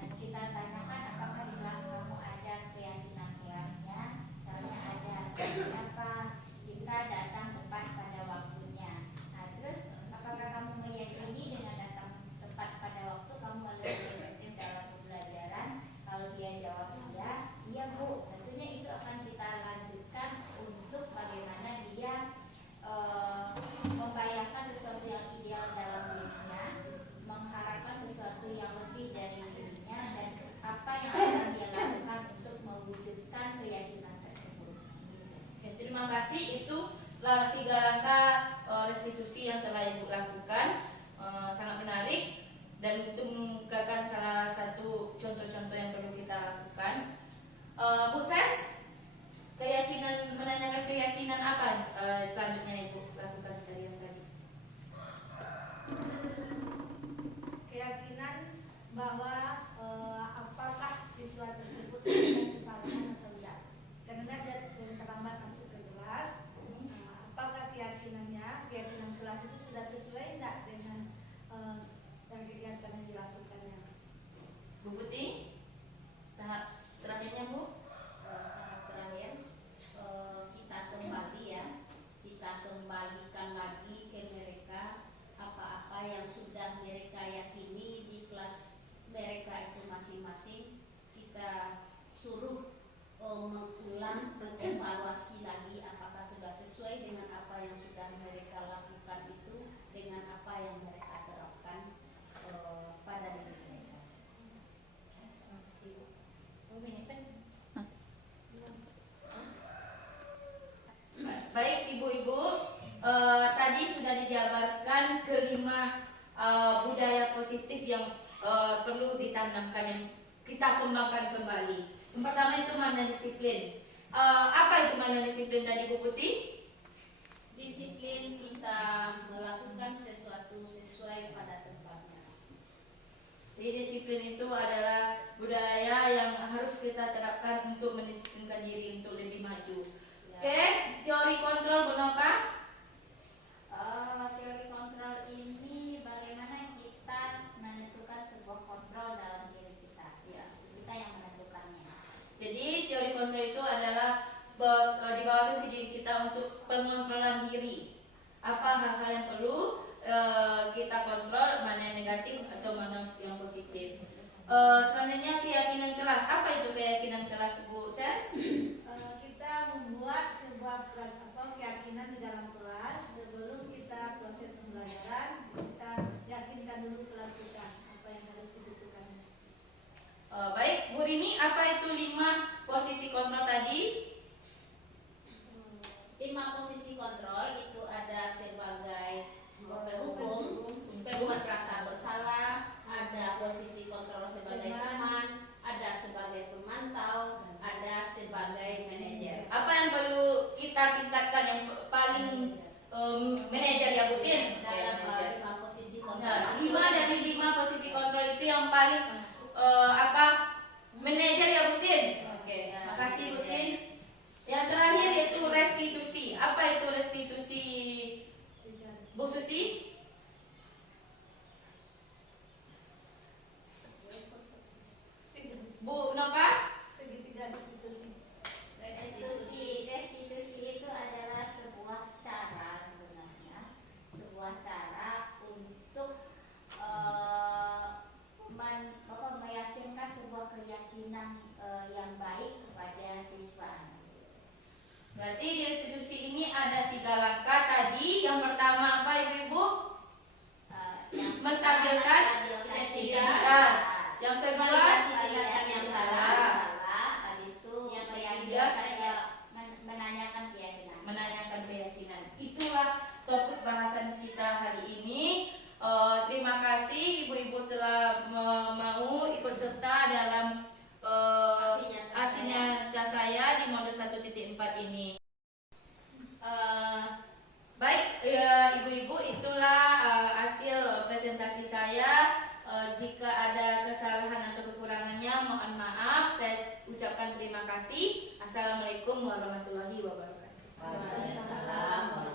nanti kita tanyakan apakah di kelas kamu ada keyakinan kelasnya, misalnya ada apa kita datang tepat pada waktunya. Nah, terus apakah kamu meyakini dengan datang tepat pada waktu kamu lebih efektif dalam pembelajaran? Kalau dia jawab iya Bu, tentunya itu akan kita lanjutkan untuk bagaimana dia membayangkan sesuatu yang ideal dalam dirinya, mengharapkan sesuatu yang lebih dari dirinya, dan apa yang akan dia lakukan untuk mewujudkan keyakinan tersebut. Oke, terima kasih. Itu 3 langkah restitusi yang telah Ibu lakukan. Sangat menarik dan itu mengemukakan salah satu contoh-contoh yang perlu kita lakukan. Bu Ses, keyakinan, menanyakan keyakinan apa selanjutnya Ibu lakukan dari yang tadi? Keyakinan bahwa apakah siswa tersebut melakukan kesalahan atau tidak. Karena dia sering terlambat masuk ke kelas, apakah keyakinan kelas itu sudah sesuai tidak dengan kegiatan yang dilakukannya. Bu Putih, tahap terakhirnya Bu. Tahap terakhir kita kembali ya, kita kembalikan lagi ke mereka apa-apa yang sudah mereka yakini di kelas mereka itu masing-masing. Kita suruh mengulang, mengevaluasi lagi apakah sudah sesuai dengan apa yang sudah mereka lakukan itu, dengan apa yang mereka terapkan pada diri mereka. Baik ibu-ibu, tadi sudah dijabarkan kelima budaya positif yang perlu ditanamkan, yang kita kembangkan kembali. Yang pertama itu mana disiplin. Apa itu mana disiplin tadi Bu Putih? Disiplin kita melakukan sesuatu sesuai pada tempatnya. Jadi disiplin itu adalah budaya yang harus kita terapkan untuk mendisiplinkan diri untuk lebih maju. Oke, teori kontrol Bu Nova. Teori kontrol ini bagaimana kita menentukan sebuah kontrol dalam diri kita. Ya. Kita yang menentukannya. Jadi teori kontrol itu adalah dibawakan ke diri kita untuk pengontrolan diri. Apa hal-hal yang perlu kita kontrol, mana yang negatif atau mana yang positif. Selanjutnya keyakinan kelas. Apa itu keyakinan kelas Bu Ses? Kita membuat sebuah keyakinan di dalam kelas sebelum kita proses pembelajaran. Kita yakinkan dulu kelas kita apa yang harus dibutuhkan. Baik, Bu Rini, apa itu 5 posisi kontrol tadi? 5 posisi kontrol itu ada sebagai penghukum, pembuat rasa bersalah, ada posisi kontrol sebagai teman, ada sebagai pemantau, ada sebagai manajer. Apa yang perlu kita tingkatkan yang paling manajer ya Bu Tin? Dalam Manajer. 5 posisi kontrol. Nah, 5 dari 5 posisi kontrol itu yang paling manajer ya Bu Tin? Oke, makasih Bu Tin. Yang terakhir yaitu restitusi. Apa itu restitusi Bu Susi? Bu Nova? Segitiga restitusi. Restitusi itu adalah sebuah cara sebenarnya, sebuah cara untuk meyakinkan sebuah keyakinan yang baik kepada siswa. Berarti di restitusi ini ada 3 langkah tadi. Yang pertama apa Ibu-Ibu? Menstabilkan identitas. Yang kedua Validasi tindakan yang salah. Habis itu Yang keyakinan, ketiga, menanyakan keyakinan. menanyakan keyakinan. Itulah topik bahasan kita hari ini. Terima kasih Ibu-Ibu telah mau ikut serta dalam aksi nyata saya di modul 1.4 ini. Baik, Ibu-Ibu, itulah hasil presentasi saya. Jika ada kesalahan atau kekurangannya, mohon maaf. Saya ucapkan terima kasih. Assalamualaikum warahmatullahi wabarakatuh. Waalaikumsalam.